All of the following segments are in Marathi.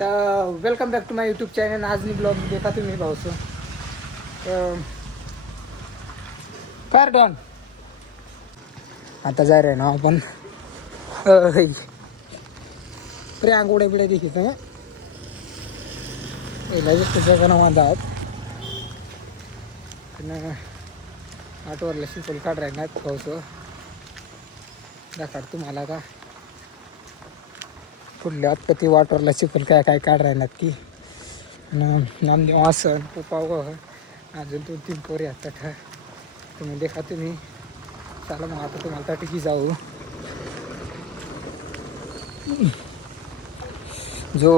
तर welcome back to my YouTube channel. आज मी ब्लॉग देखा तुम्ही भाऊसो डॉन आता जा रहे ना आपण प्रे आंघोड्या बिड्या देखील त्याच्या गणावांध आहोत आठवरला शिकवल काढ राहणार भाऊसो दाखड तुम्हाला का पुढल्या आत्ता वाटरला चिखल काय काय काढ राहणार की नामदेव आसन पोपाव अजून 2-3 पोरे असतात तुम्ही देखा तुम्ही. चला मग आता तुम्हाला ताटीची जाऊ जो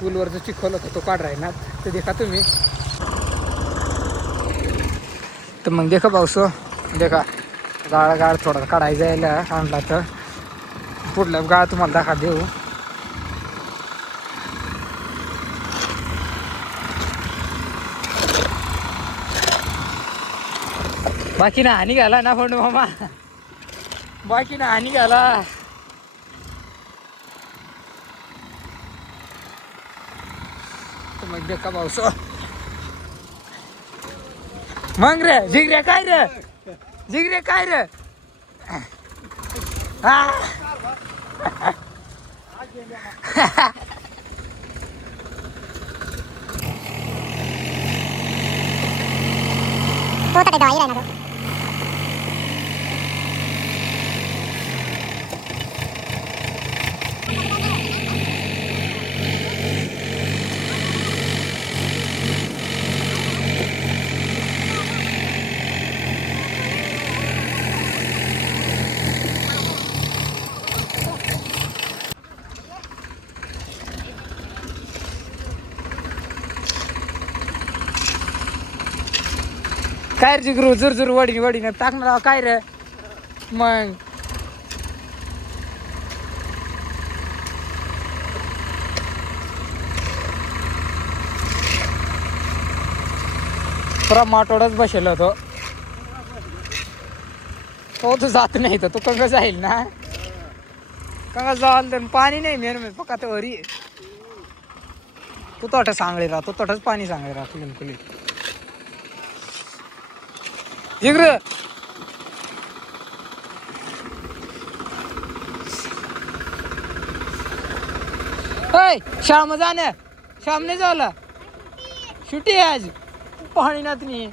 पूलवर जो चिखल होता तो काढ राहणार ते देखा तुम्ही. तर मग देखा पाऊस देखा गाळ थोडा काढायचा यायला आणला तर पुढल्या गाळ तुम्हाला दाखा देऊ. बाकी ना हानी घाला ना पण मामा बाकी ना हानी घाला. मग देखा पाऊस मग रे जिगरे काय रे तो तर डॉई राहणार काय रे जिगरू जुरजुर वडीने टाकणार काय रे मग पुरा माटोडाच बसेल होतो तो जात नाही तर तो कंग जाईल ना कंग जाल तर पाणी नाही मेन पक्का तो वरी तू तोट सांगळे राहतो तोटच पाणी सांगळे राहतो बिलकुल. जिगर शाम जाने शाम नाही झाला सुट्टी आहे आज पाणी नात नाही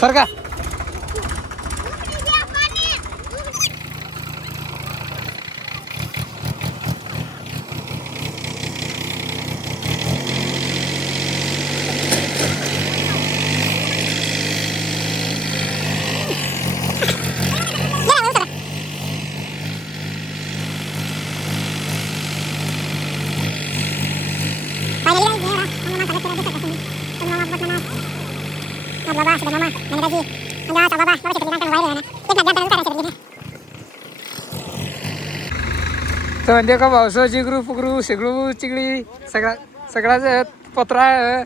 सर का तो म्हणजे का भाऊसो जिगरू फुगरू शिगळू चिगड़ी सगळाच पत्रा है.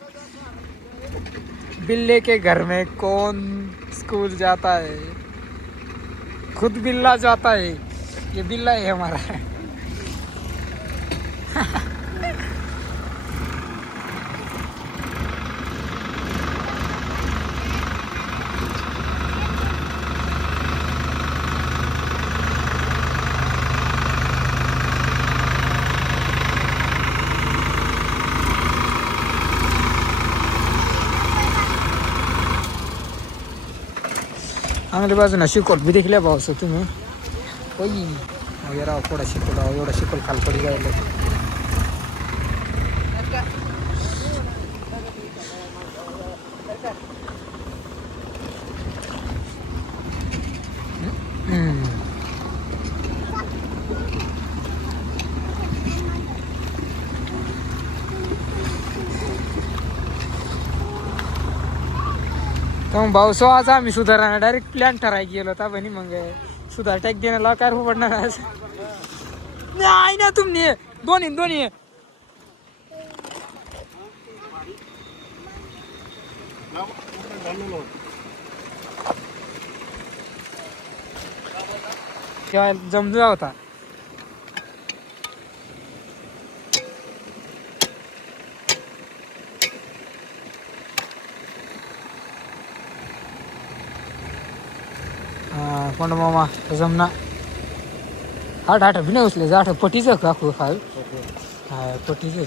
बिल्ले के घर में कौन स्कूल जाता है खुद बिल्ला जाता है. ये बिल्ला है हमारा. चांगली बाजून शिकवल बी देखील भाऊस तुम्ही होई राव थोडा शिकवला एवढा शिकवल खालपडी जायला. तर मग भाऊसो आज आम्ही सुधारणा डायरेक्ट प्लॅन ठराय गेलो होता म्हणे मग सुधार टॅक देण्याला काय पडणार आज नाही ना तुम्ही दोन्ही जमला होता. हा कोण मामा जमना आठ बी नाही उचले आठ पटीचं काकू खाल हा पटीचं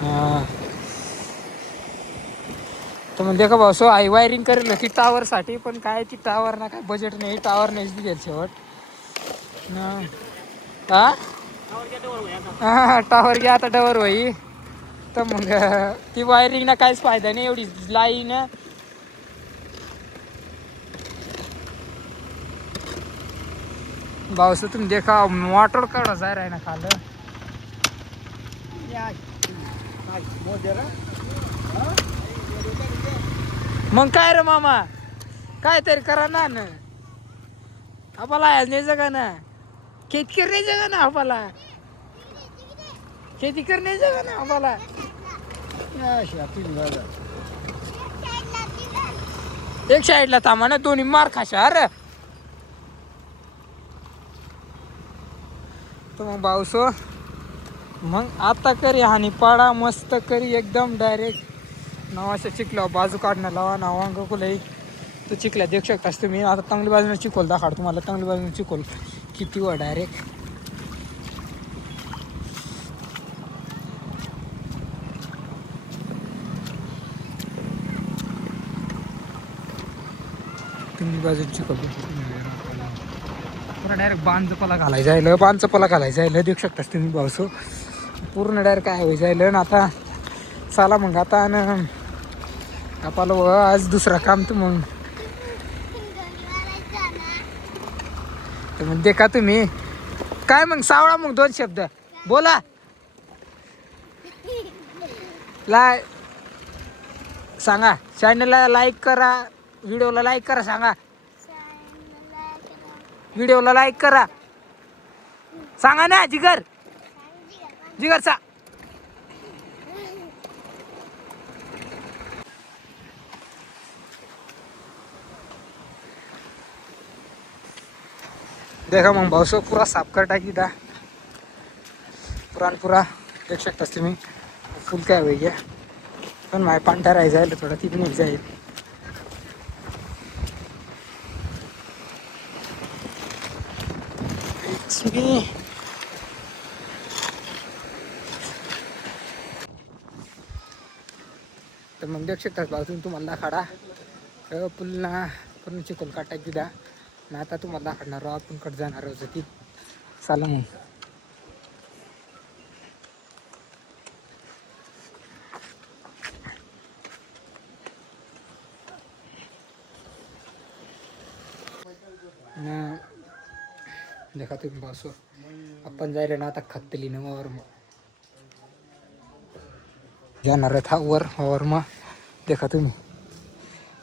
हा तर म्हणजे का भाऊ सो आई वायरिंग करेल होती टावरसाठी पण काय ती टावर ना काय बजेट नाही टावर नाहीच दिली शेवट हा हा टावर घ्या आता डवर होई तर मग ती वायरिंग ना काहीच फायदा नाही एवढी लाईन भाऊस तुम्ही देखा मोटर केवढा जाय राही ना खाल मग काय रे मामा काय तरी करा ना आम्हाला नाही जगा ना खेती कर जगा ना आम्हाला खेती करणे जगा ना आम्हाला एक साईडला थांबा ना दोन्ही मार खाशा अरे तर मग भाऊसो मग आता करी हानी पाडा मस्त करी एकदम डायरेक्ट नावाच्या चिखला बाजू काढणं लावा नावांग कुलही तो चिखल्या देऊ शकतास तुम्ही आता चांगली बाजूने चिखोल दाखवतो तुम्हाला चांगली बाजूने चिखोल किती व डायरेक्ट चांगली बाजूने चिखोल पूर्ण डायरेक्ट बांधपला घालायचं आहे बांधपला घालायचं आहे देऊ शकतास तुम्ही भाऊसो पूर्ण डायरेक्ट काय व्हायचं आहे ना आता चला मग आता ना आपल्याला आज दुसरा काम तर मग मग देखा तुम्ही काय मग सावळा मग दोन शब्द बोला सांगा चॅनलला लाईक करा व्हिडिओला लाईक करा सांगा व्हिडिओला लाईक करा सांगा ना जिगर जिगरचा देखा मग भाऊसो पुरा साफ कर टाकी दा पुरा देख शकतास तुम्ही फुल काय होई गया पण माय पांढरा राही जाईल थोडा ती पण जाईल तर मग देऊ शकतात बाजून तुम्हाला खाडा पुन्हा पूर्ण चिखल काटायची द्या ना आता तुम्हाला दाखवणार आपण कट जाणार होतं ती चाला मग देखा तुम्ही बसो आपण जायला ना आता खतली ना वर जाणार था वर मग देखा तुम्ही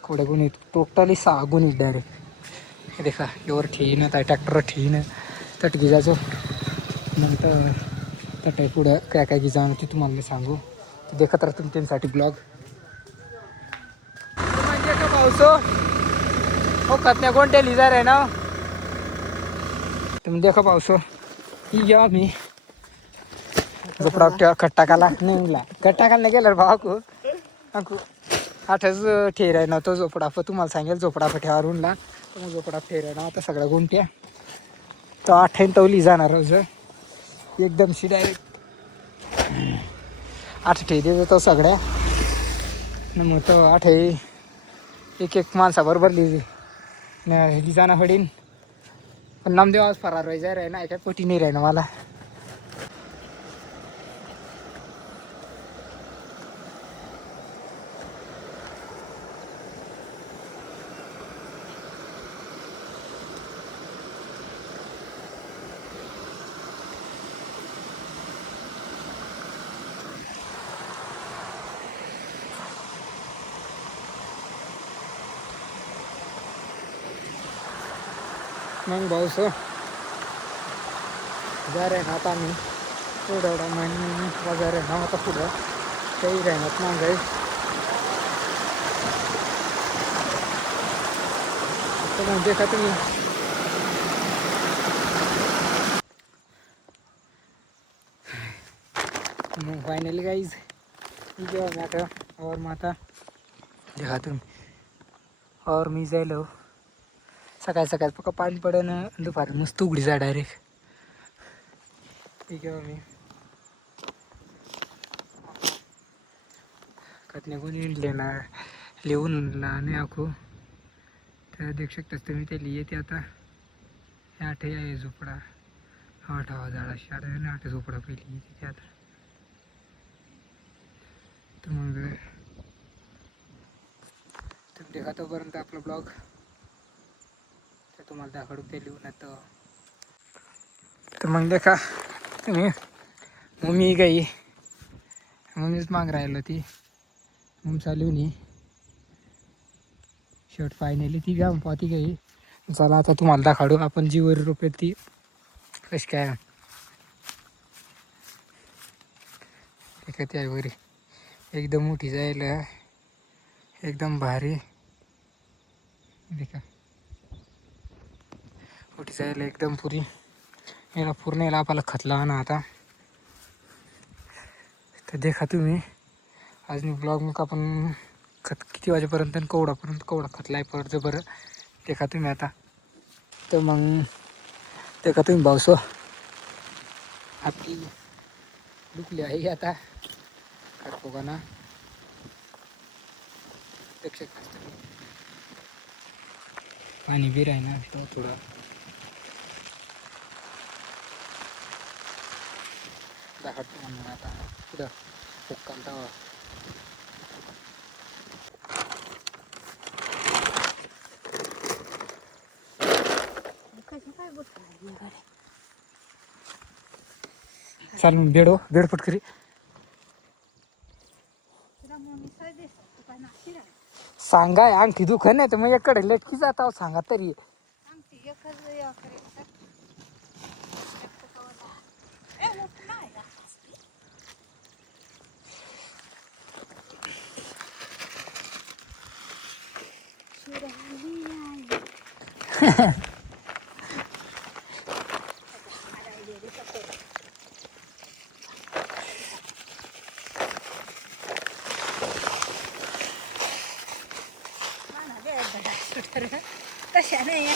कोड्या गुणी टोटली 6 गुणी डायरेक्ट देखा एवर ठेईन त्या ट्रॅक्टर ठेईन तटगी जायचो नंतर तटाई पुढं काय काय की जाणं ते तुम्हाला मी सांगू देखत राहा तुम्ही त्यांच्यासाठी ब्लॉग म्हणजे का पावसो हो खतण्या कोणत्या लिजार आहे ना तुम्ही देखा पावसो ही जेव्हा मी झोपडा खट्टाकाला नेऊनला खट्टाकाला नाही गेला भावाकू अकू आठच ठेर आहे ना तो झोपडाफ तुम्हाला सांगेल झोपडाफ ठेवारूनला तर मग झोपडा ठेर आहे ना आता सगळ्या गुंट्या तो 8 तवली जाणार रोज एकदम शी डायरेक्ट 8 ठे देतो तो सगळ्या मग तो 8 एक माणसाबरोबर लिहिली जाणं पडीन पण नामदेव आज फरार व्हायचा आहे ना काय पोटी नाही राही ना मला मग भाऊस जा रे ना आता मी एवढा महिने बाजार आहे ना आता पुढं काही राहणार महागाई तर मग देखा तुम्ही मग फायनली गाईज जेव्हा मी आता और माता देखा तुम्ही और मी जायलो सकाळ सकाळ पक्का पाणी पडन दुपारी मस्त उघडी जा डायरेक्ट ठीक आहे मी कतने कोणी लेना लिहून नाही आखू तर देख शकताच तुम्ही ते लिहिते आता हे आठ आहे झोपडा आठ झाडा शाळा आणि आठ झोपडा पहिली तिथे आता तर मग तुम्ही देखा तोपर्यंत आपला ब्लॉग तर तुम्हाला दाखवू ते लिहून येतं तर मग देखा तुम्ही मम्मी गई मम्मीच माग राहिलो ती मग चालू नाही शर्ट फायनली ती घ्या पाहती गई चला आता तुम्हाला दाखवू आपण जी वर रोपेल ती कशी काय ती आहे वरी एकदम मोठी जायला एकदम भारी देखा मोठी जायला एकदम पुरी याला पूर्ण याला आपल्याला खतला ना आता तर देखा तुम्ही आज मी ब्लॉग मग आपण खत किती वाजेपर्यंत आणि कवडा खतलाय पडतं बरं देखा तुम्ही आता तर मग देखा तुम्ही भाऊसो आपली दुखली आहे आता खरपो का ना देख शकता तुम्ही पाणी बी आहे ना तो थोडा दाखवतो म्हणून आता पुढं हुक्कामता चाल मग बेड फटकरी सांगाय अंगठी दुखन नाही तर मग एकडे लेटकी जाता सांगा तरी तशा नाही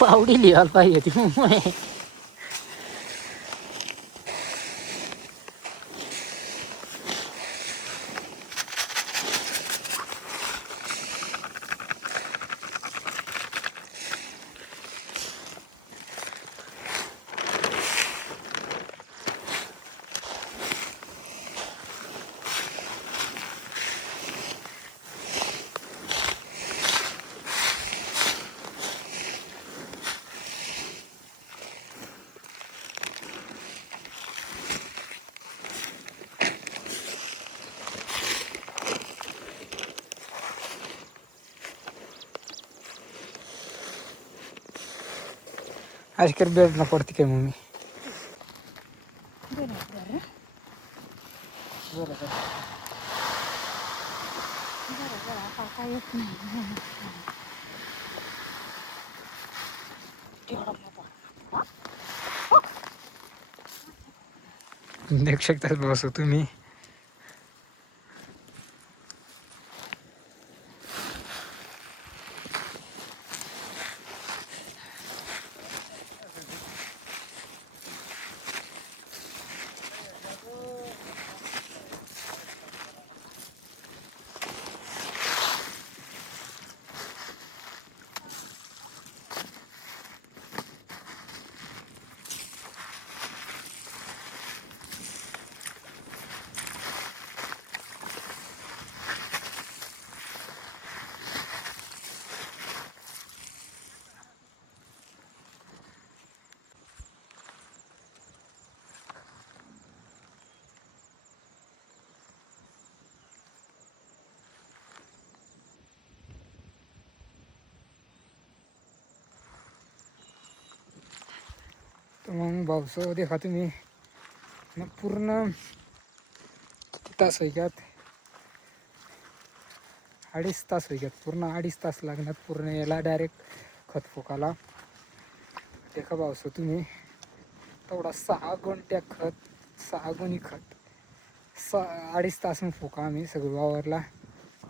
पावडी लिहायला पाहिजे ती मुंबई आजकर बेड ना पडती काय मम्मी देख शकता बस तुम्ही तर मग भाऊसो देखा तुम्ही मग पूर्ण किती तास आहे का 2.5 तास होईल पूर्ण 2.5 तास लागणार पूर्ण याला डायरेक्ट खत फुकाला. देखा भाऊसो तुम्ही तेवढा 6 गुंठ्या खत 6 गुणी खत 2.5 तास मग फुका आम्ही सगळं वावरला.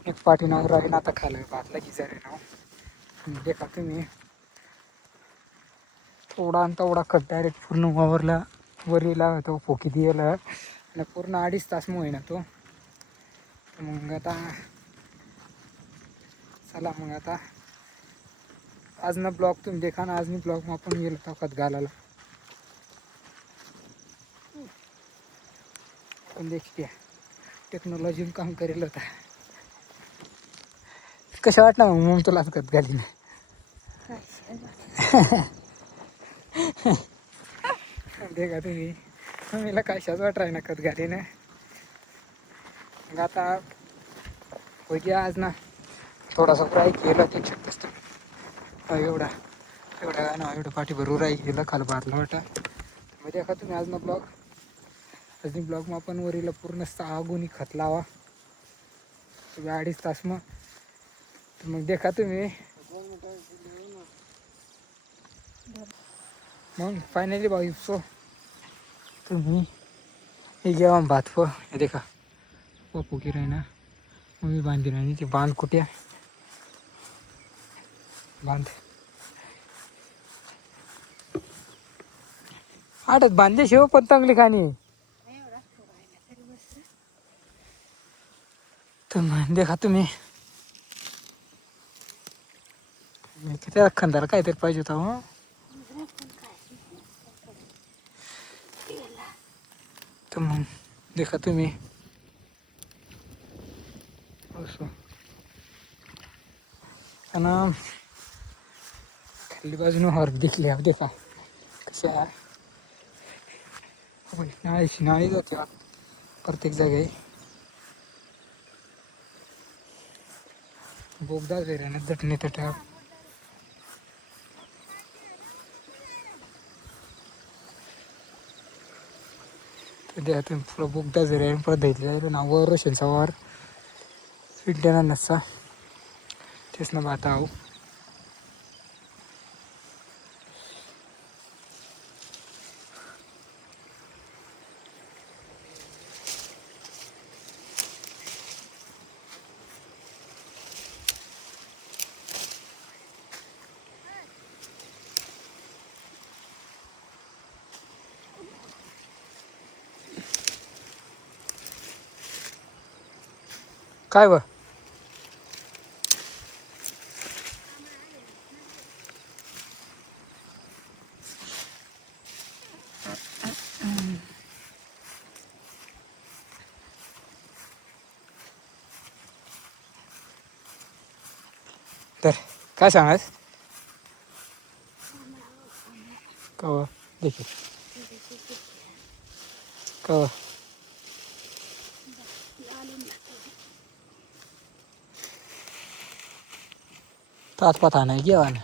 एक पाठीनावर राहीन आता खालं भातला की जरे नाव देखा तुम्ही थोडा आणि तेवढा खत डायरेक्ट पूर्ण वावरला वरीला तो फोकी दिला आणि पूर्ण 2.5 तास मग होईना तो. मग आता चला मग आता आज ना ब्लॉग तुम्ही देखा ना आज मी ब्लॉग मग आपण गेलो होता खत घालायला पण देखते टेक्नॉलॉजी काम करेल होता. कसं वाटलं मग तुला खत घालीन देखा तुम्ही मम्मीला कशाच वाट राही ना खत घालीन. मग आता होती आज ना थोडासा फ्राय केला ते शकतोस तुम्ही एवढा एवढं पाठी भरू राही गेलं खाल बारला वाटा. मग देखा तुम्ही आज ना ब्लॉग आज ब्लॉग मग आपण वरीला पूर्ण 6 गुणी खत लावा 2.5 तास मग देखा तुम्ही मग फायनली भाऊ सो तुम्ही हे जेव्हा भात हे देखा पप्पू की राही ना मम्मी बांधी राही ते बांध कुठे बांध आठच बांधे शेव पण चांगली खाणी तर देखा तुम्ही त्या खंदाला काहीतरी पाहिजे होता हो. तर मग देखा तुम्ही असं आणि खाली बाजूने हॉर्क दिसली हा देखा कशा नाळी जाते प्रत्येक जागे बोगदा वेऱ्या ना जटणी तटा द्या तुम्ही पुढं बोगदा जरी परत धैतले नावर रोशनचा वर विड्याना नसा तेच ना बाता आहो. काय व तर काय सांगास कवा देखील कवा तात पता नाही जेवण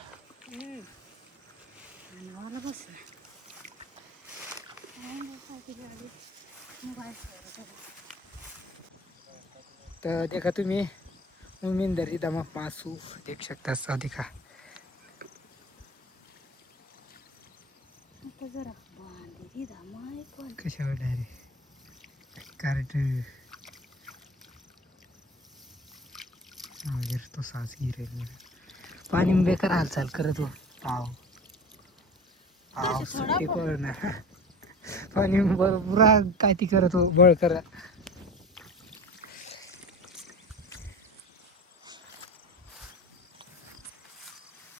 तर देखा तुम्ही उमेदरी दमा पासू देख शकता सा देखा कशावर डायरेक्ट कार्ट तो सास गिरेल पाणी में बेकार हालचाल करत हो आव सुट्टी पड ना पाणी बुरा काय ती करत हो बळ करा